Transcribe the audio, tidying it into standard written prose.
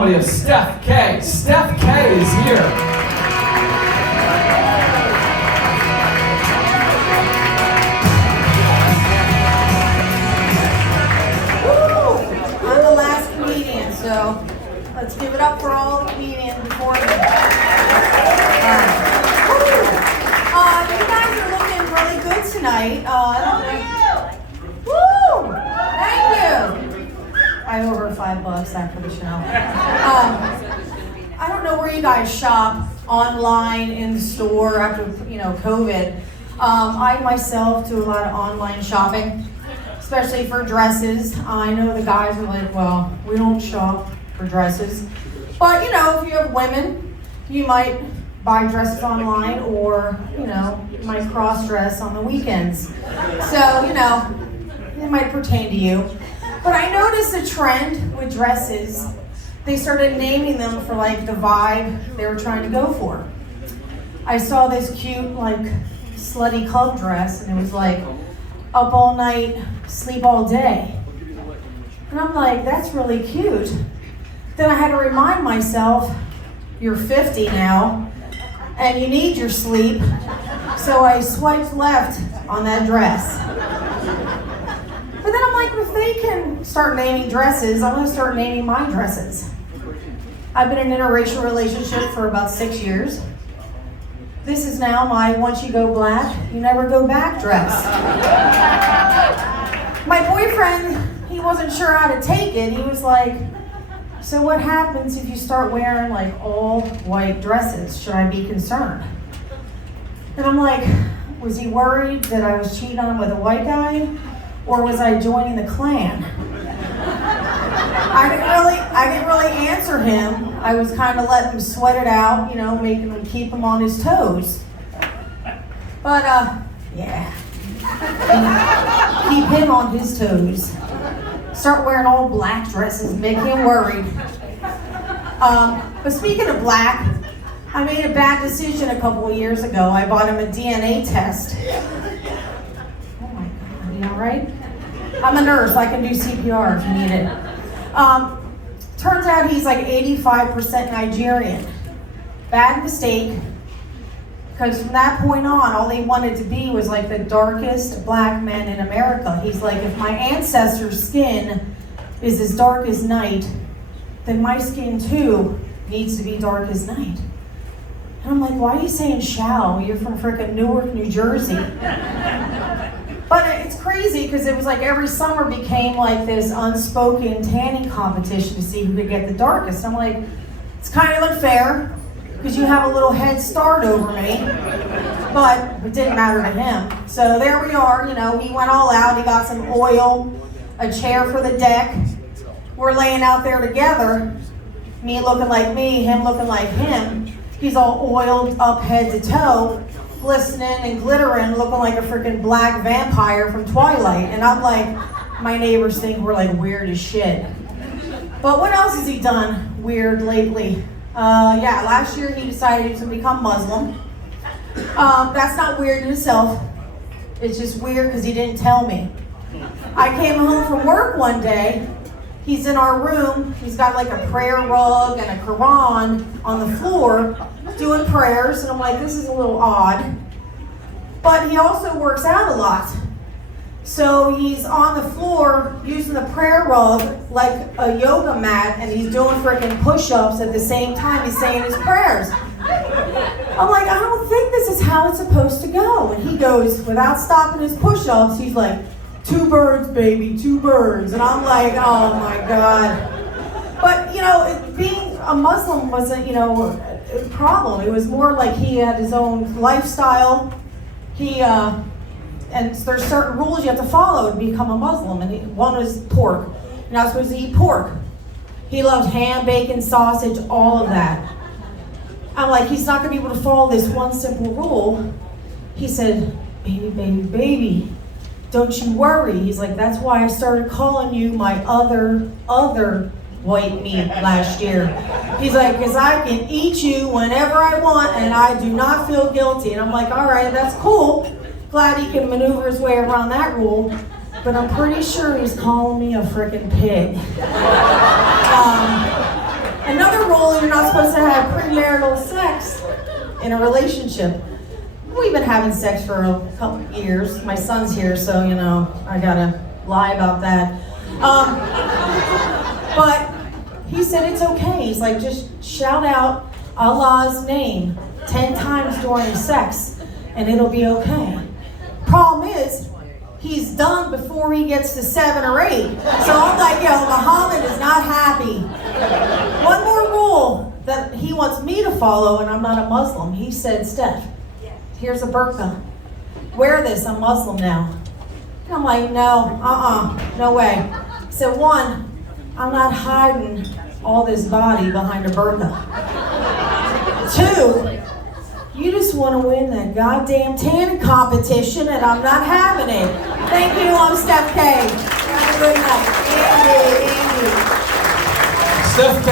Of Steph K. Steph K is here. Woo! I'm the last comedian, so let's give it up for all the comedians before me. You guys are looking really good tonight. Woo! Thank you. I owe her $5 after the show. I don't know where you guys shop, online, in the store, after COVID. I myself do a lot of online shopping, especially for dresses. I know the guys are like, well, we don't shop for dresses. But if you have women, you might buy dresses online, or you might cross-dress on the weekends. So, it might pertain to you. But I noticed a trend with dresses. They started naming them for the vibe they were trying to go for. I saw this cute slutty club dress, and it was up all night, sleep all day. And I'm like, that's really cute. Then I had to remind myself, you're 50 now, and you need your sleep. So I swiped left on that dress. But then I'm like, if they can start naming dresses, I'm going to start naming my dresses. I've been in an interracial relationship for about 6 years. This is now my once you go black, you never go back dress. My boyfriend, he wasn't sure how to take it. He was like, so what happens if you start wearing all white dresses? Should I be concerned? And I'm like, was he worried that I was cheating on him with a white guy? Or was I joining the Klan? I didn't really answer him. I was kind of letting him sweat it out, making him keep him on his toes. But, yeah. Keep him on his toes. Start wearing all black dresses, make him worried. But speaking of black, I made a bad decision a couple of years ago. I bought him a DNA test. All right? I'm a nurse. I can do CPR if you need it. Turns out he's 85% Nigerian. Bad mistake, because from that point on, all they wanted to be was the darkest black man in America. He's like, if my ancestors' skin is as dark as night, then my skin too needs to be dark as night. And I'm like, why are you saying shall? You're from frickin' Newark, New Jersey. But it's crazy because it was every summer became this unspoken tanning competition to see who could get the darkest. I'm like, it's kind of unfair because you have a little head start over me, but it didn't matter to him. So there we are, he went all out, he got some oil, a chair for the deck. We're laying out there together, me looking like me, him looking like him. He's all oiled up head to toe, glistening and glittering, looking like a freaking black vampire from Twilight. And I'm like, my neighbors think we're weird as shit. But what else has he done weird lately? Last year he decided to become Muslim. That's not weird in itself. It's just weird because he didn't tell me. I came home from work one day. He's in our room. He's got a prayer rug and a Quran on the floor doing prayers. And I'm like, this is a little odd. But he also works out a lot. So he's on the floor using the prayer rug like a yoga mat, and he's doing freaking push-ups at the same time he's saying his prayers. I'm like, I don't think this is how it's supposed to go. And he goes, without stopping his push-ups, he's like, 2 birds, baby, 2 birds. And I'm like, oh my God. But, being a Muslim wasn't, a problem. It was more he had his own lifestyle. And there's certain rules you have to follow to become a Muslim. And one was pork. You're not supposed to eat pork. He loved ham, bacon, sausage, all of that. I'm like, he's not going to be able to follow this one simple rule. He said, baby, baby, baby, don't you worry. He's like, that's why I started calling you my other white meat last year. He's like, because I can eat you whenever I want and I do not feel guilty. And I'm like, all right, that's cool. Glad he can maneuver his way around that rule. But I'm pretty sure he's calling me a frickin' pig. rule, you're not supposed to have premarital sex in a relationship. We've been having sex for a couple years. My son's here, so, you know, I gotta lie about that. But he said it's okay. He's like, just shout out Allah's name 10 times during sex, and it'll be okay. Problem is, he's done before he gets to 7 or 8. So I'm like, yo, Muhammad is not happy. One more rule that he wants me to follow, and I'm not a Muslim. He said, Steph, here's a burqa. Wear this, I'm Muslim now. And I'm like, no, no way. He said, 1, I'm not hiding all this body behind a burqa. 2, you just want to win that goddamn tanning competition, and I'm not having it. Thank you, I'm Steph K. Have a good night. Andy. Steph K.